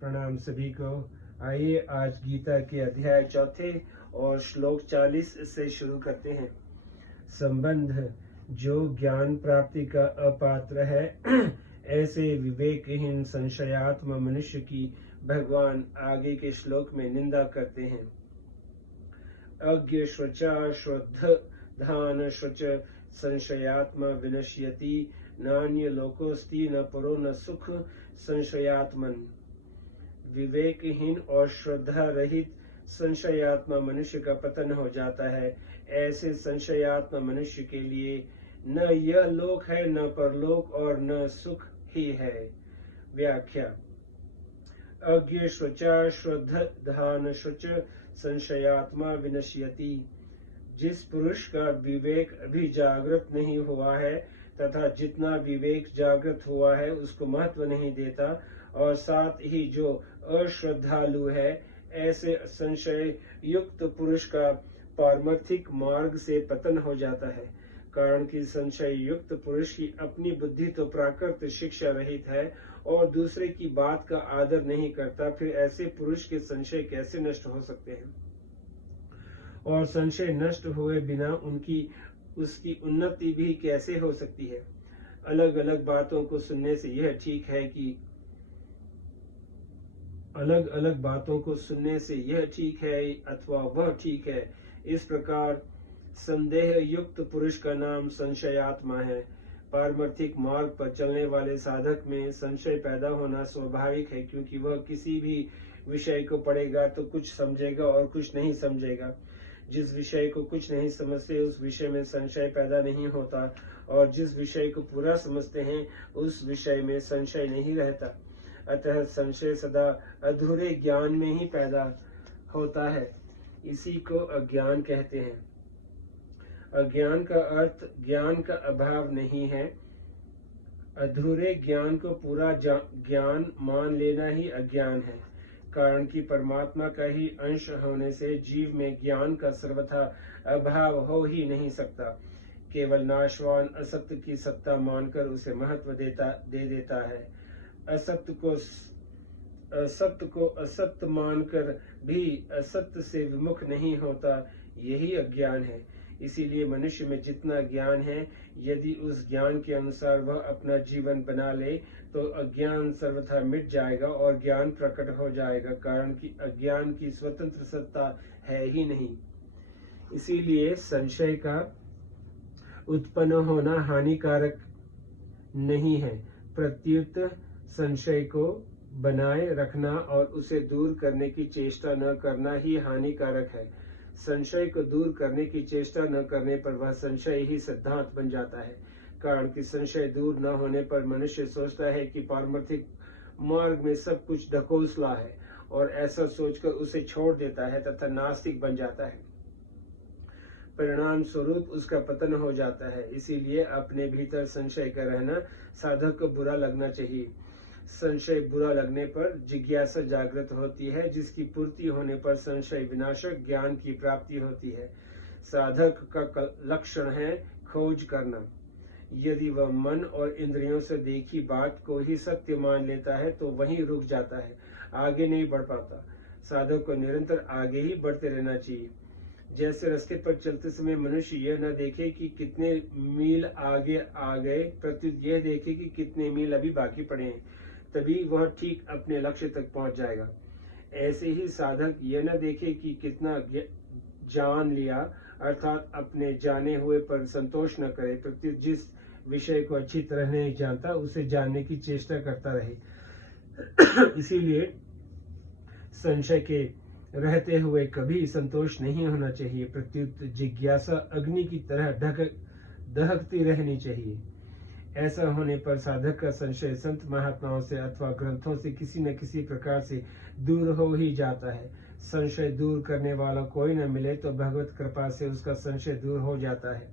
प्रणाम सभी को। आइए आज गीता के अध्याय 4 और श्लोक 40 से शुरू करते हैं। संबंध जो ज्ञान प्राप्ति का अपात्र है ऐसे विवेकहीन संशयात्म मनुष्य की भगवान आगे के श्लोक में निंदा करते हैं। अज्ञ श्वचा श्रद्धान श्वच संशयात्मा विनश्यति नान्य लोकोस्ति न परो न सुख संशयात्मन। विवेकहीन और श्रद्धा रहित संशयात्मा मनुष्य का पतन हो जाता है। ऐसे संशयात्मा मनुष्य के लिए न यह लोक है, न परलोक और न सुख ही है। व्याख्या। अज्ञ श्वचा श्रद्धान शुच संशयात्मा विनश्यति। जिस पुरुष का विवेक अभी जागृत नहीं हुआ है तथा जितना विवेक जागृत हुआ है उसको महत्व नहीं देता, और साथ ही जो अश्रद्धालु है, ऐसे संशय युक्त पुरुष का पारमार्थिक मार्ग से पतन हो जाता है। कारण कि संशय युक्त पुरुष की अपनी बुद्धि तो प्राकृत शिक्षा रहित है और दूसरे की बात का आदर नहीं करता, फिर ऐसे पुरुष के संशय कैसे नष्ट हो सकते हैं? और संशय नष्ट हुए बिना उसकी उन्नति भी कैसे हो सकती है? अलग अलग बातों को सुनने से यह ठीक है कि अथवा वह ठीक है, इस प्रकार संदेह युक्त पुरुष का नाम संशयात्मा है। पारमार्थिक मार्ग पर चलने वाले साधक में संशय पैदा होना स्वाभाविक है, क्योंकि वह किसी भी विषय को पढ़ेगा तो कुछ समझेगा और कुछ नहीं समझेगा। जिस विषय को कुछ नहीं समझते उस विषय में संशय पैदा नहीं होता, और जिस विषय को पूरा समझते हैं उस विषय में संशय नहीं रहता। अतः संशय सदा अधूरे ज्ञान में ही पैदा होता है। इसी को अज्ञान कहते हैं। अज्ञान का अर्थ ज्ञान का अभाव नहीं है। अधूरे ज्ञान को पूरा ज्ञान मान लेना ही अज्ञान है। कारण कि परमात्मा का ही अंश होने से जीव में ज्ञान का सर्वथा अभाव हो ही नहीं सकता। केवल नाशवान असत्य की सत्ता मानकर उसे महत्व दे देता है। असत्य को असत्य मानकर भी असत्य से विमुख नहीं होता, यही अज्ञान है। इसीलिए मनुष्य में जितना ज्ञान है, यदि उस ज्ञान के अनुसार वह अपना जीवन बना ले तो अज्ञान सर्वथा मिट जाएगा और ज्ञान प्रकट हो जाएगा। कारण कि अज्ञान की स्वतंत्र सत्ता है ही नहीं। इसीलिए संशय का उत्पन्न होना हानिकारक नहीं है, प्रत्युत संशय को बनाए रखना और उसे दूर करने की चेष्टा न करना ही हानिकारक है। संशय को दूर करने की चेष्टा न करने पर वह संशय ही सिद्धांत बन जाता है। कारण कि संशय दूर न होने पर मनुष्य सोचता है कि पारमार्थिक मार्ग में सब कुछ ढकोसला है, और ऐसा सोचकर उसे छोड़ देता है तथा नास्तिक बन जाता है। परिणाम स्वरूप उसका पतन हो जाता है। इसीलिए अपने भीतर संशय का रहना साधक को बुरा लगना चाहिए। संशय बुरा लगने पर जिज्ञासा जागृत होती है, जिसकी पूर्ति होने पर संशय विनाशक ज्ञान की प्राप्ति होती है। साधक का लक्षण है खोज करना। यदि वह मन और इंद्रियों से देखी बात को ही सत्य मान लेता है तो वहीं रुक जाता है, आगे नहीं बढ़ पाता। साधक को निरंतर आगे ही बढ़ते रहना चाहिए। जैसे रास्ते पर चलते समय मनुष्य यह न देखे कि कितने मील आगे आ गए, प्रत्युत यह देखे कि कितने मील अभी बाकी पड़े हैं, तभी वह ठीक अपने लक्ष्य तक पहुंच जाएगा। ऐसे ही साधक यह न देखे कि कितना जान लिया, अर्थात अपने जाने हुए पर संतोष न करे, प्रत्युत जिस विषय को अच्छी तरह नहीं जानता उसे जानने की चेष्टा करता रहे। इसीलिए संशय के रहते हुए कभी संतोष नहीं होना चाहिए, प्रत्युत जिज्ञासा अग्नि की तरह दहकती रहनी चाहिए। ऐसा होने पर साधक का संशय संत महात्माओं से अथवा ग्रंथों से किसी न किसी प्रकार से दूर हो ही जाता है। संशय दूर करने वाला कोई न मिले तो भगवत कृपा से उसका संशय दूर हो जाता है।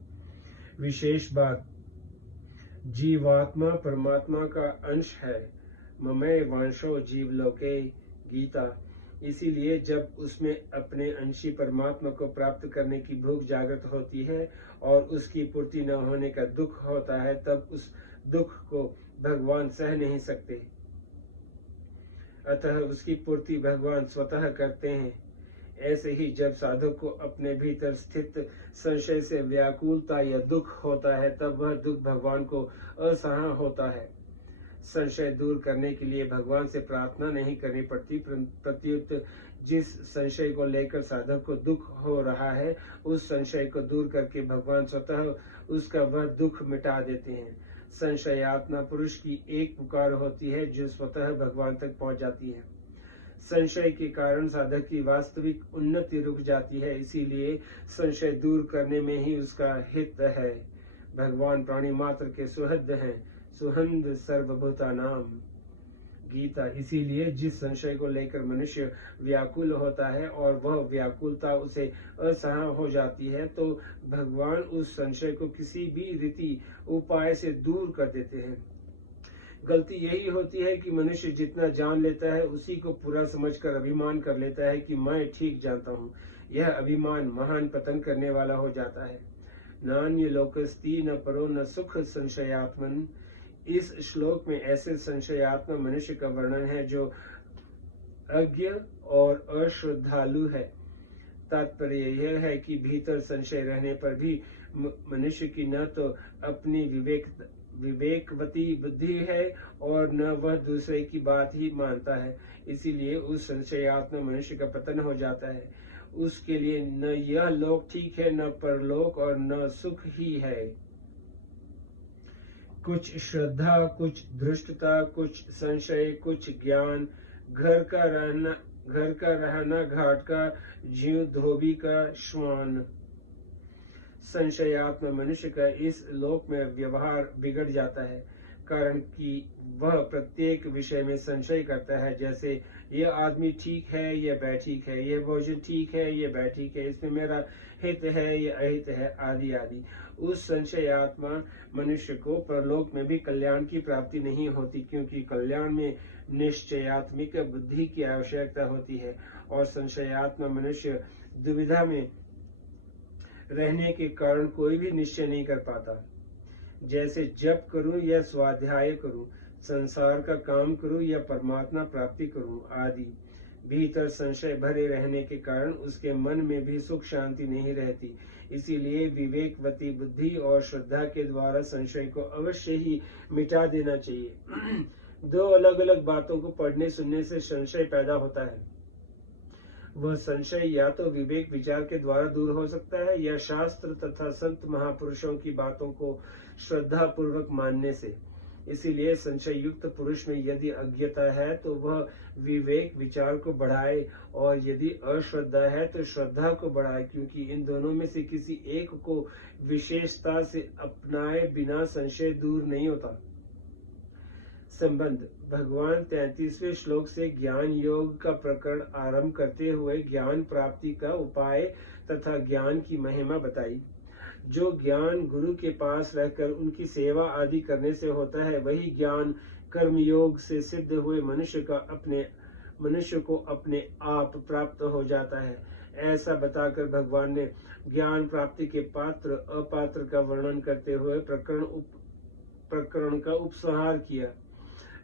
विशेष बात, जीवात्मा परमात्मा का अंश है। ममय वांशो जीवलोके, गीता। इसीलिए जब उसमें अपने अंशी परमात्मा को प्राप्त करने की भूख जागृत होती है और उसकी पूर्ति न होने का दुख होता है, तब उस दुख को भगवान सह नहीं सकते। अतः उसकी पूर्ति भगवान स्वतः करते हैं। ऐसे ही जब साधक को अपने भीतर स्थित संशय से व्याकुलता या दुख होता है, तब वह दुख भगवान को असह्य होता है। संशय दूर करने के लिए भगवान से प्रार्थना नहीं करनी पड़ती, प्रत्युत जिस संशय को लेकर साधक को दुख हो रहा है, उस संशय को दूर करके भगवान स्वतः उसका वह दुख मिटा देते हैं। संशयात्मा पुरुष की एक पुकार होती है जो स्वतः भगवान तक पहुंच जाती है। संशय के कारण साधक की वास्तविक उन्नति रुक जाती है, इसीलिए संशय दूर करने में ही उसका हित है। भगवान प्राणी मात्र के सुहृद हैं, सुहंद सर्वभूता नाम। गीता। इसीलिए जिस संशय को लेकर मनुष्य व्याकुल होता है और वह व्याकुलता उसे असह्य हो जाती है, तो भगवान उस संशय को किसी भी रीति उपाय से दूर कर देते हैं। गलती यही होती है कि मनुष्य जितना जान लेता है उसी को पूरा समझकर अभिमान कर लेता है कि मैं ठीक जानता हूँ। यह अभिमान महान पतन करने वाला हो जाता है। नान्य लोकस्ति न परो न सुख संशयात्मन। इस श्लोक में ऐसे संशयात्मा मनुष्य का वर्णन है जो अज्ञ और अश्रद्धालु है। तात्पर्य यह है कि भीतर संशय रहने पर भी मनुष्य की न तो अपनी विवेकवती बुद्धि है और न वह दूसरे की बात ही मानता है। इसीलिए उस संशयात्मा मनुष्य का पतन हो जाता है। उसके लिए न यह लोक ठीक है, न परलोक और न सुख ही है। कुछ श्रद्धा, कुछ धृष्टता, कुछ संशय, कुछ ज्ञान, घर का रहना घाट का जीव, धोबी का श्वान। संशयात्मा मनुष्य का इस लोक में व्यवहार बिगड़ जाता है, कारण कि वह प्रत्येक विषय में संशय करता है। जैसे यह आदमी ठीक है, यह बैठीक है, यह भोजन ठीक है, यह बैठीक है, इसमें मेरा हित है, यह अहित है, आदि आदि। उस संशयात्मा मनुष्य को परलोक में भी कल्याण की प्राप्ति नहीं होती, क्योंकि कल्याण में निश्चयात्मिक बुद्धि की आवश्यकता होती है और संशयात्मा मनुष्य दुविधा में रहने के कारण कोई भी निश्चय नहीं कर पाता। जैसे जप करूं या स्वाध्याय करूं, संसार का काम करूं या परमात्मा प्राप्ति करूं आदि। भीतर संशय भरे रहने के कारण उसके मन में भी सुख शांति नहीं रहती। इसीलिए विवेकवती बुद्धि और श्रद्धा के द्वारा संशय को अवश्य ही मिटा देना चाहिए। दो अलग अलग बातों को पढ़ने सुनने से संशय पैदा होता है। वह संशय या तो विवेक विचार के द्वारा दूर हो सकता है या शास्त्र तथा संत महापुरुषों की बातों को श्रद्धा पूर्वक मानने से। इसीलिए संशय युक्त पुरुष में यदि अज्ञता है तो वह विवेक विचार को बढ़ाए, और यदि अश्रद्धा है तो श्रद्धा को बढ़ाए, क्योंकि इन दोनों में से किसी एक को विशेषता से अपनाए बिना संशय दूर नहीं होता। संबंध। भगवान 33वें श्लोक से ज्ञान योग का प्रकरण आरंभ करते हुए ज्ञान प्राप्ति का उपाय तथा ज्ञान की महिमा बताई। जो ज्ञान गुरु के पास रहकर उनकी सेवा आदि करने से होता है, वही ज्ञान कर्म योग से सिद्ध हुए मनुष्य को अपने आप प्राप्त हो जाता है। ऐसा बताकर भगवान ने ज्ञान प्राप्ति के पात्र अपात्र का वर्णन करते हुए प्रकरण का उपसंहार किया।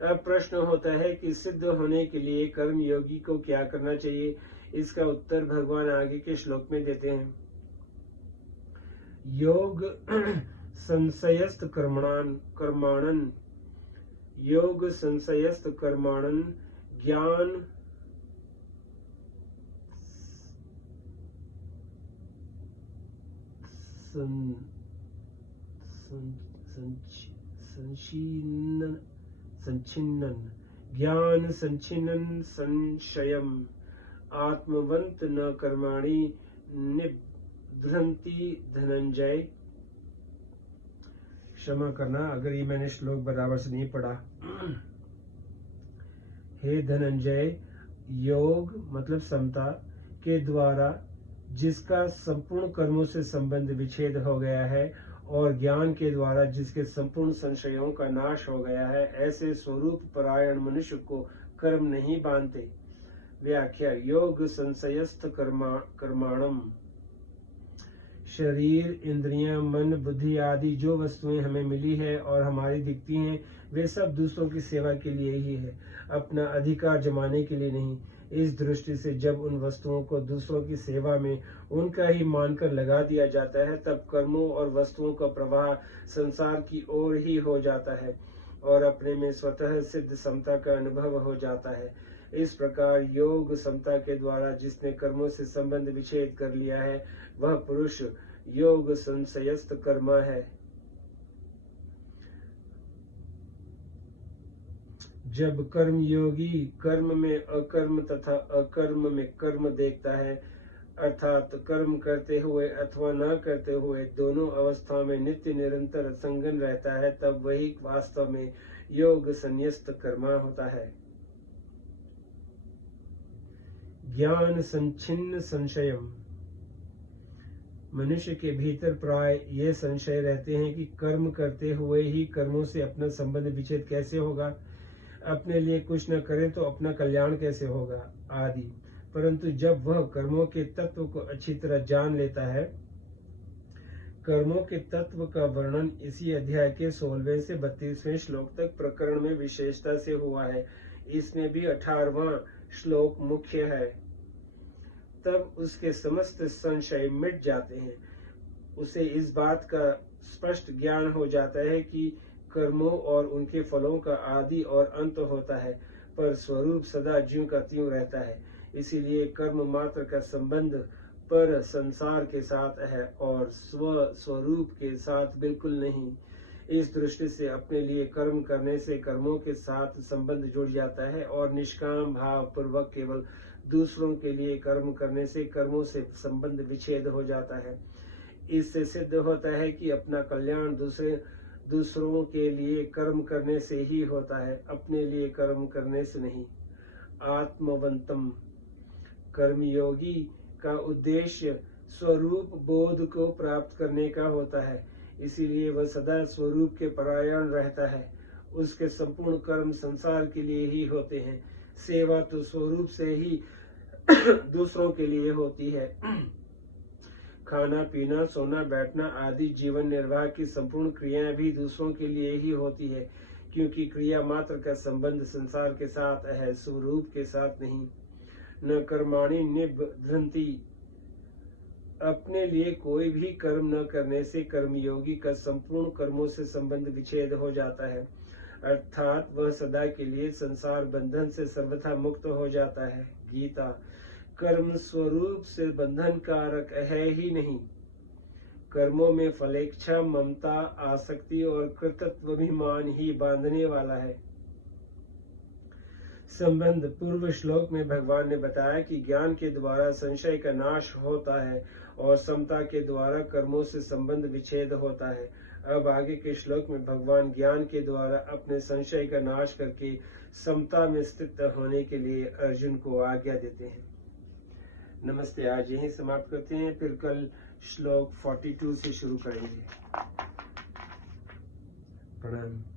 अब प्रश्न होता है कि सिद्ध होने के लिए कर्म योगी को क्या करना चाहिए। इसका उत्तर भगवान आगे के श्लोक में देते हैं। योग संशयस्त कर्माणन योग संशयस्त कर्माणन ज्ञान संचिन्नन ज्ञान संचिन्नन संशयम आत्मवंत न कर्माणि निबध्नन्ति धनंजय। क्षमा करना अगर ये मैंने श्लोक बराबर से नहीं पढ़ा। हे धनंजय, योग मतलब समता के द्वारा जिसका संपूर्ण कर्मों से संबंध विच्छेद हो गया है और ज्ञान के द्वारा जिसके संपूर्ण संशयों का नाश हो गया है, ऐसे स्वरूप परायण मनुष्य को कर्म नहीं बांधते। व्याख्या। योग संशयस्थ कर्माणम शरीर, इंद्रियां, मन, बुद्धि आदि जो वस्तुएं हमें मिली है और हमारी दिखती हैं, वे सब दूसरों की सेवा के लिए ही है, अपना अधिकार जमाने के लिए नहीं। इस दृष्टि से जब उन वस्तुओं को दूसरों की सेवा में उनका ही मानकर लगा दिया जाता है, तब कर्मों और वस्तुओं का प्रवाह संसार की ओर ही हो जाता है और अपने में स्वतः सिद्ध समता का अनुभव हो जाता है। इस प्रकार योग समता के द्वारा जिसने कर्मों से संबंध विच्छेद कर लिया है, वह पुरुष योग संशयस्त कर्मा है। जब कर्म योगी कर्म में अकर्म तथा अकर्म में कर्म देखता है, अर्थात कर्म करते हुए अथवा न करते हुए दोनों अवस्थाओं में नित्य निरंतर संगन रहता है, तब वही वास्तव में योग संन्यस्त कर्मा होता है। ज्ञान संचिन्न संशयम। मनुष्य के भीतर प्राय ये संशय रहते हैं कि कर्म करते हुए ही कर्मों से अपना संबंध विच्छेद कैसे होगा, अपने लिए कुछ न करे तो अपना कल्याण कैसे होगा आदि। परंतु जब वह कर्मों के तत्व को अच्छी तरह जान लेता है, कर्मों के तत्व का वर्णन इसी अध्याय के 16वें से 32वें श्लोक तक प्रकरण में विशेषता से हुआ है। इसमें भी 18वां श्लोक मुख्य है। तब उसके समस्त संशय मिट जाते हैं। उसे इस बात का स्पष्ट ज्ञान हो जाता है कि कर्मों और उनके फलों का आदि और अंत होता है, पर स्वरूप सदा ज्यों का त्यों रहता है। इसीलिए कर्म मात्र का संबंध पर संसार के साथ है और स्वरूप के साथ बिल्कुल नहीं। इस दृष्टि से अपने लिए कर्म करने से कर्मों के साथ संबंध जुड़ जाता है और निष्काम भाव पूर्वक केवल दूसरों के लिए कर्म करने से कर्मों से संबंध विच्छेद हो जाता है। इससे सिद्ध होता है कि अपना कल्याण दूसरों के लिए कर्म करने से ही होता है, अपने लिए कर्म करने से नहीं। आत्मवंतम कर्मयोगी का उद्देश्य स्वरूप बोध को प्राप्त करने का होता है, इसीलिए वह सदा स्वरूप के परायण रहता है। उसके संपूर्ण कर्म संसार के लिए ही होते हैं। सेवा तो स्वरूप से ही दूसरों के लिए होती है। खाना पीना, सोना बैठना आदि जीवन निर्वाह की संपूर्ण क्रियाएं भी दूसरों के लिए ही होती है, क्योंकि क्रिया मात्र का संबंध संसार के साथ है, स्वरूप के साथ नहीं। न कर्माणि निबध्नन्ति। अपने लिए कोई भी कर्म न करने से कर्मयोगी का संपूर्ण कर्मों से संबंध विच्छेद हो जाता है, अर्थात वह सदा के लिए संसार बंधन से सर्वथा मुक्त हो जाता है। गीता। कर्म स्वरूप से बंधन कारक है ही नहीं। कर्मों में फलेच्छा, ममता, आसक्ति और कृतत्वाभिमान ही बांधने वाला है। संबंध पूर्व श्लोक में भगवान ने बताया कि ज्ञान के द्वारा संशय का नाश होता है और समता के द्वारा कर्मों से संबंध विच्छेद होता है। अब आगे के श्लोक में भगवान ज्ञान के द्वारा अपने संशय का नाश करके समता में स्थित होने के लिए अर्जुन को आज्ञा देते हैं। नमस्ते। आज यहीं समाप्त करते हैं, फिर कल श्लोक 42 से शुरू करेंगे। प्रणाम।